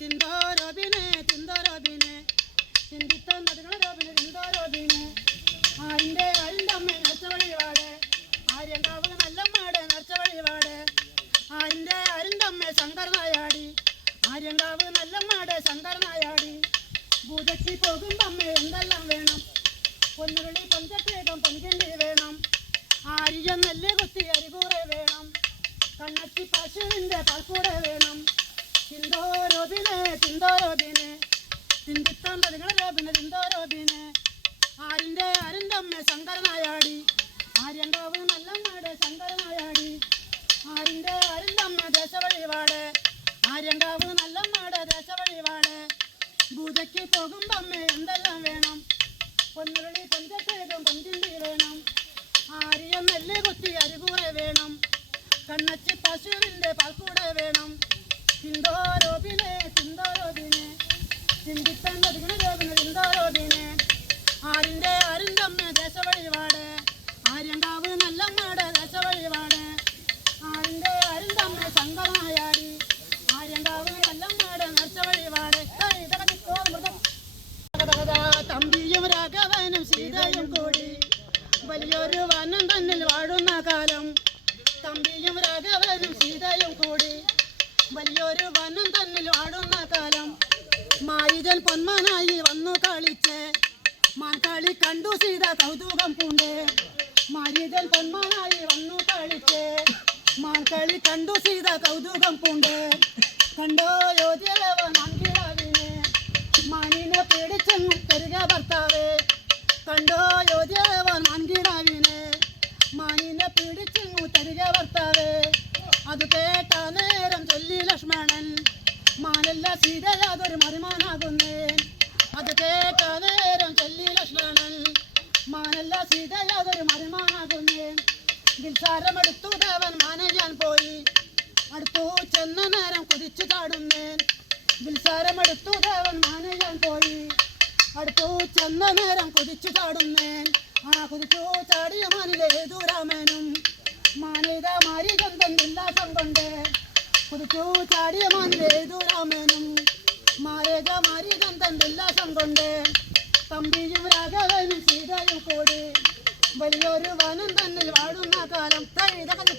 തിന്തോരോബിനെ തിന്തോരോബിനെ. രോബിനെ തിന്തോ രോബിനെ ആരിന്റെ ആരിന്റെ അമ്മ നർച്ച വഴിപാട്. ആര്യങ്കാവ് നല്ലമ്മാട് നരച്ച വഴിപാട്. ആരിന്റെ ആരിന്റെ അമ്മ ശങ്കർ നായാടി. ആര്യങ്കാവ് നല്ലമ്മാട് ശങ്കർ നായാടി. പൂജയ്ക്ക് പോകുമ്പോ അമ്മ എന്തെല്ലാം വേണം? പൊന്നുരുളി പൊഞ്ചട്ടേകം പൊൻകിണ്ടി വേണം. ആര്യ നെല്ല് കുത്തി അരികൂറെ വേണം. കണ്ണത്തി പശുവിന്റെ പൽക്കൂടെ വേണം. തിന്തോരോബിനെ തിന്തോരോബിനെ തിന്തിത്താൻ പ്രതികളോബിനെ തിന്തോരോബിനെ ആരിന്റെ ആരിന്റെ അമ്മ ശങ്കരനായാടി? ആര്യങ്കാവ് നല്ലമ്മയുടെ ശങ്കരനായാടി? ആരിന്റെ ആരിന്റെ അമ്മ ദേശവഴിപാട്? ആര്യങ്കാവ് നല്ലമ്മയുടെ ദേശവഴിപാട്? പൂജയ്ക്ക് പോകുമ്പോൾ അമ്മ എന്തെല്ലാം വേണം? പൊന്നുരുളി പൊഞ്ചത്തേകം പൊഞ്ചിണ്ടി വേണം. ആര്യ നെല്ല് കുത്തി അരികൂടെ വേണം. കണ്ണച്ചി പശുവിന്റെ പാൽക്കൂടെ വേണം. തിന്തോരോബിനെ തിന്തോരോബിനെ ചിന്തിത്താൻ പതികണരോബിനെ തിന്തോരോബിനെ ആരിന്റെ ആരിന്റമ്മ ദേശവഴിപാട്. ആര്യണ്ടാവ് നല്ലമ്മയുടെ ദേശവഴിപാട്. ആരിന്റെ ആരിന്റെ അമ്മ ശങ്കരനായാടി ആര്യങ്കാവ് നല്ലമ്മയുടെ നേർച്ച വഴിപാട് തമ്പിയും രാഘവനും സീതയും കൂടി. വലിയൊരു വനം തന്നിൽ വാഴുന്ന കാലം. തമ്പിയും രാഘവനും സീതയും കൂടി. വലിയൊരു വനം തന്നിൽ ആടുന്ന കാലം. മാരിജൻ പൊന്മാനായി വന്നു കളിച്ച്. മാൻകാളി കണ്ടു സീത കൗതുകം പൂണ്ട്. മാരിജൻ പൊന്മാനായി വന്നു കളിച്ച്. മാൻകളി കണ്ടു സീത കൗതുകം പൂണ്ട്. കണ്ടോ യോധ്യവ നന്ദിരാവിനെ മാനിനെ പേടിച്ചെങ്ങും തരിക ഭർത്താവേ. കണ്ടോ യോധ്യവൻ മാൻകിടാവിനെ മാനിനെ പിടിച്ചെങ്ങു തരിക ഭർത്താവേ. അത് കേട്ട സീതയാതൊരു മറിമാനാകുന്നേ. അത് കേട്ട നേരം ചൊല്ലി ലക്ഷ്മണൻ മാനല്ല സീതയാതൊരു മറിമാനാകുന്നേ. ദിൽസാരമെടുത്തു ദേവൻ മാനയാൻ പോയി. അടുത്തു ചെന്ന നേരം കുതിച്ചു ചാടുന്നേൻ ദിൽസാരമെടുത്തു ദേവൻ മാനയാൻ പോയി. അടുത്തു ചെന്ന നേരം കുതിച്ചു ചാടുന്നേൻ ആ കുതിച്ചു ചാടിയ മാനിലേതു രാമനും? മാനിത മാരി ചന്തൻ ഉല്ലാസം കൊണ്ട്. കുതിച്ചു ചാടിയ മാനിലേതു രാമനും മാരേജ മാരി ചന്തൻ ഉല്ലാസം കൊണ്ട് തമ്പിയും രാഘവനും സീതയും കൂടി വലിയൊരു വനം തന്നിൽ വാടുന്ന കാലം ദേ ഇതൊക്കെ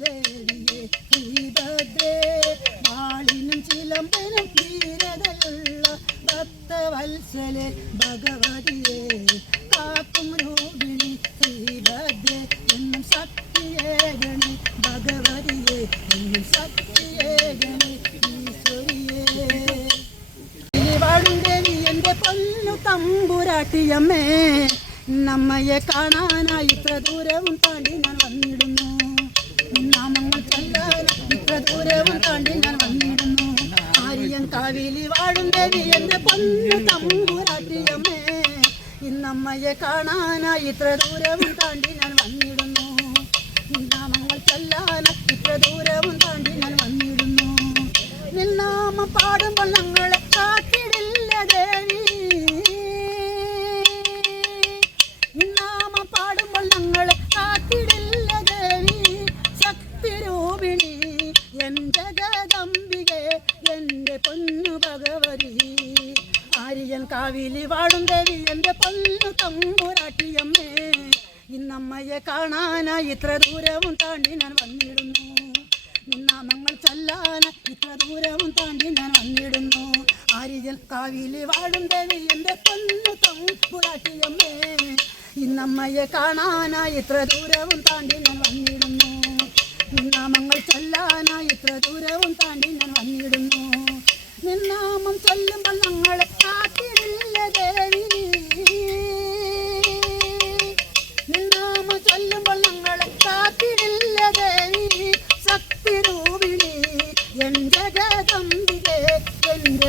പൊന്നുദേവിയെ ശ്രീഭദ്രേ വാളിനും ചിലമ്പനും ധീരതയുള്ള ഭക്തവത്സലെ ഭഗവതിയെ. കാക്കും രൂപിണി ശ്രീഭദ്രേ എന്നും ശക്തിയേകണേ ഭഗവതിയെ എന്നും ശക്തിയേകണേ ഈശ്വരിയെ. വാഴും ദേവി എന്റെ പൊന്നു തമ്പുരാട്ടിയമ്മേ നമ്മയെ കാണാനായി ഇത്ര ദൂരവും താണ്ടി ഞാൻ ദൂരവും താണ്ടി ഞാൻ വന്നിരുന്നു. ആര്യൻ കാവിലി വാഴും ദേവി എന്റെ പൊന്നു തമ്പുരാട്ടിയമ്മേ. ഇന്നമ്മയെ കാണാനായി ഇത്ര ദൂരവും താണ്ടി ഞാൻ വന്നിടുന്നു നാമങ്ങൾ ചൊല്ലാൻ ഇത്ര ദൂരവും താണ്ടി ഞാൻ വന്നിടുന്നു നിന്നാമ പാടുമ്പോൾ ഞങ്ങളെ കാത്തിടില്ല കാവിലി വാടും ദേവി എന്റെ പല്ലു തമ്പുരാട്ടിയമ്മേ. ഇന്നമ്മയെ കാണാനായി ഇത്ര ദൂരവും താണ്ടി ഞാൻ വന്നിടുന്നു. നിന്നാമങ്ങൾ ചൊല്ലാനായി ഇത്ര ദൂരവും താണ്ടി ഞാൻ വന്നിടുന്നു. ആര്യൻ കാവിലി വാടും ദേവി എന്റെ പല്ലു തമ്പുരാട്ടിയമ്മേ. ഇന്നമ്മയെ കാണാനായി ഇത്ര ദൂരവും താണ്ടി ഞാൻ വന്നിടുന്നു. നിന്നാമങ്ങൾ ചൊല്ലാനായി ഇത്ര ദൂരവും താണ്ടി ഞാൻ വന്നിടുന്നു.